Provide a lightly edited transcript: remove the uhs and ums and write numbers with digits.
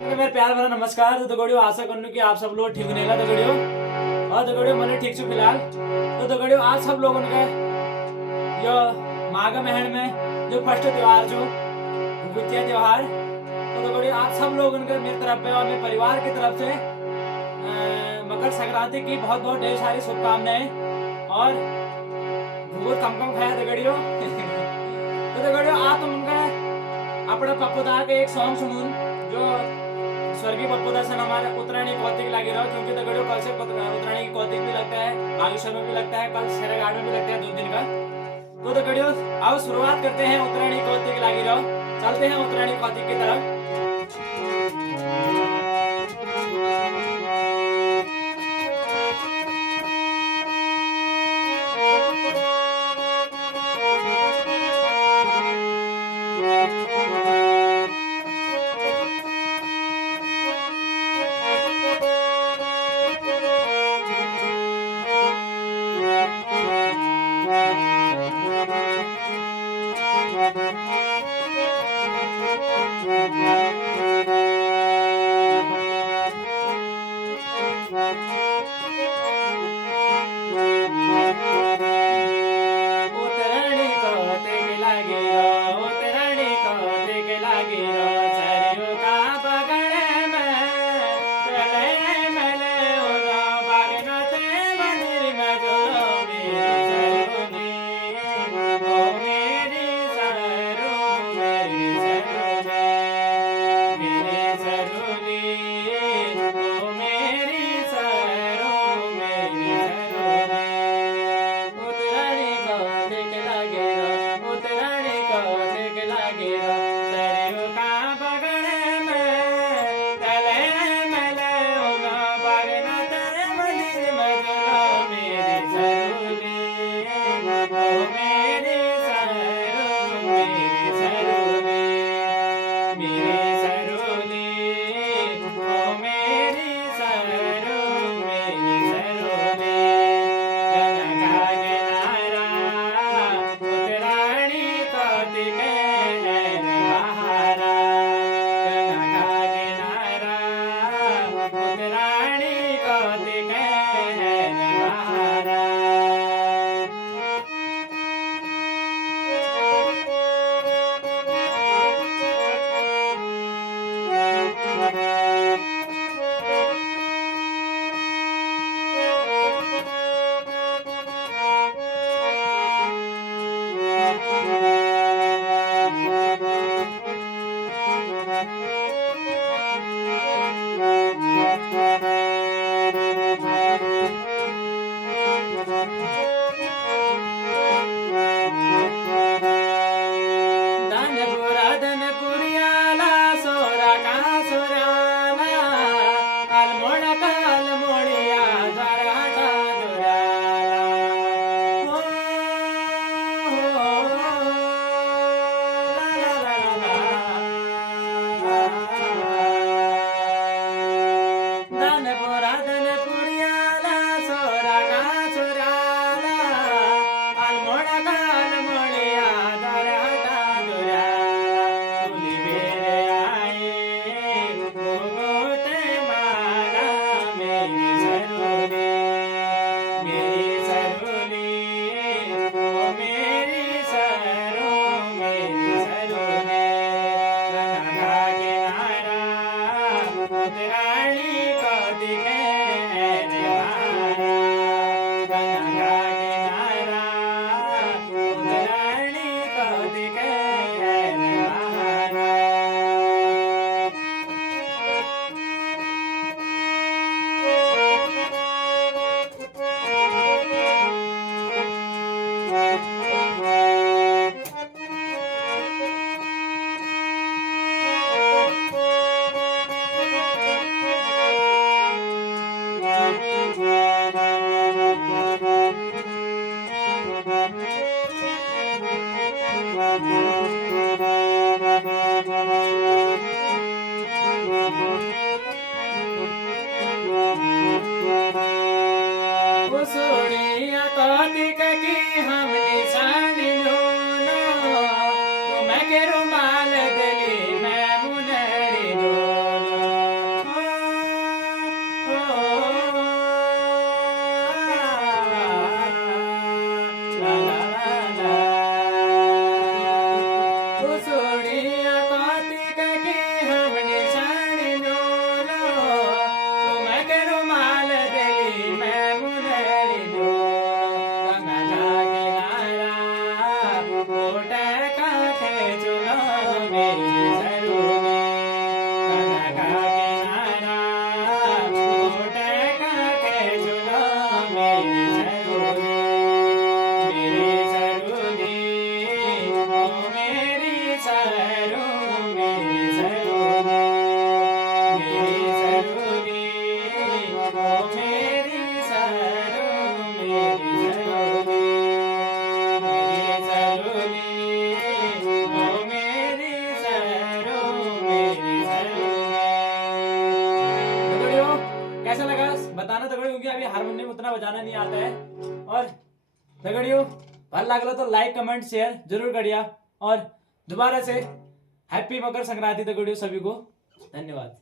मेरे प्यार भरा नमस्कार। तो दगड़ियों आशा करने की आप सब लोग ठीक नहीं तो दगड़ियों और दगड़ियों मैंने ठीक छू फिलहाल। तो दगड़ियों आज सब लोगों ने यो माघ महीने में जो फर्स्ट त्योहार जो भुगुतिया त्योहार, तो दगड़ियों आज सब लोगों ने मेरी तरफ पे और मेरे परिवार की तरफ से मकर संक्रांति की बहुत बहुत ढेर सारी शुभकामनाएं और भूगोल कम कम खाया दगड़ियों। तो दगड़ियों आज तुम उनका अपने पप्पूदा के एक सॉन्ग सुनून जो स्वर्गीय पप्पूदा से हमारे उत्तरायणी कौतिक लगी रहो, क्योंकि दगड़ियों कल से उत्तरायणी की कौतिक भी लगता है, बागेश्वर में भी लगता है, कल शेराघाट में भी लगता है 2 दिन का। तो दगड़ियों आओ शुरुआत करते हैं उत्तरायणी कौतिक लगी रहो, चलते हैं उत्तरायणी कौतिक की तरफ। उत्तरायणी कौतिक लगी रहो, उत्तरायणी कौतिक लगी रहो, सरयू का बगल में चले मले उनो बागनाथे मंदिर में जो मेरी सरुनी, ओ मेरी सरू मेरी सरुनी, मेरी सरुनी, ओ मेरी सरू मेरी सरुनी। उत्तरायणी कौतिक लगी रहो, उत्तरायणी कौतिक लगी रहो, सरयू का बगल में चले मले उनो बागनाथे मंदिर में जो मेरी सरुनी, ओ मेरी सरू मेरी सरुनी, मेरी सरुनी, ओ मेरी सरू मेरी सरुनी। गंगा किनारा उत्तरायणी कौतिक है बहारा, गंगा किनारा उत्तरायणी कौतिक है बहारा। धनपुरा धनपुरियाला सोरा का सोराला, अल्मोड़ा का अल्मोड़िया द्वाराटा दुराला। हो, ला ला ला ला ला। धनपुरा धनपुरियाला सोरा का सोराला, अल्मोड़ा का अल्मोड़िया द्वाराटा दुराला। तुली बेरे आए भूगोते माला, मेरी सरुनी, मेरी सरुनी, ओ मेरी सरू मेरी सरुनी। गंगा किनारा उत्तरायणी कौतिक है बहारा, गंगा किनारा उत्तरायणी कौतिक है बहारा। का किनारा घोटे का के झूला मेरी सरोली ओ मेरी सरोली मेरी सरोली ओ मेरी सरोली मेरी सरोली ओ मेरी दगड़ियों कैसा लगा बताना दगड़ियों, क्योंकि अभी हारमोनियम उतना बजाना नहीं आता है। और दगड़ियों भल लागलो तो लाइक कमेंट शेयर जरूर करिया। और दोबारा से हैप्पी मकर संक्रांति दगड़ियों सभी को। धन्यवाद।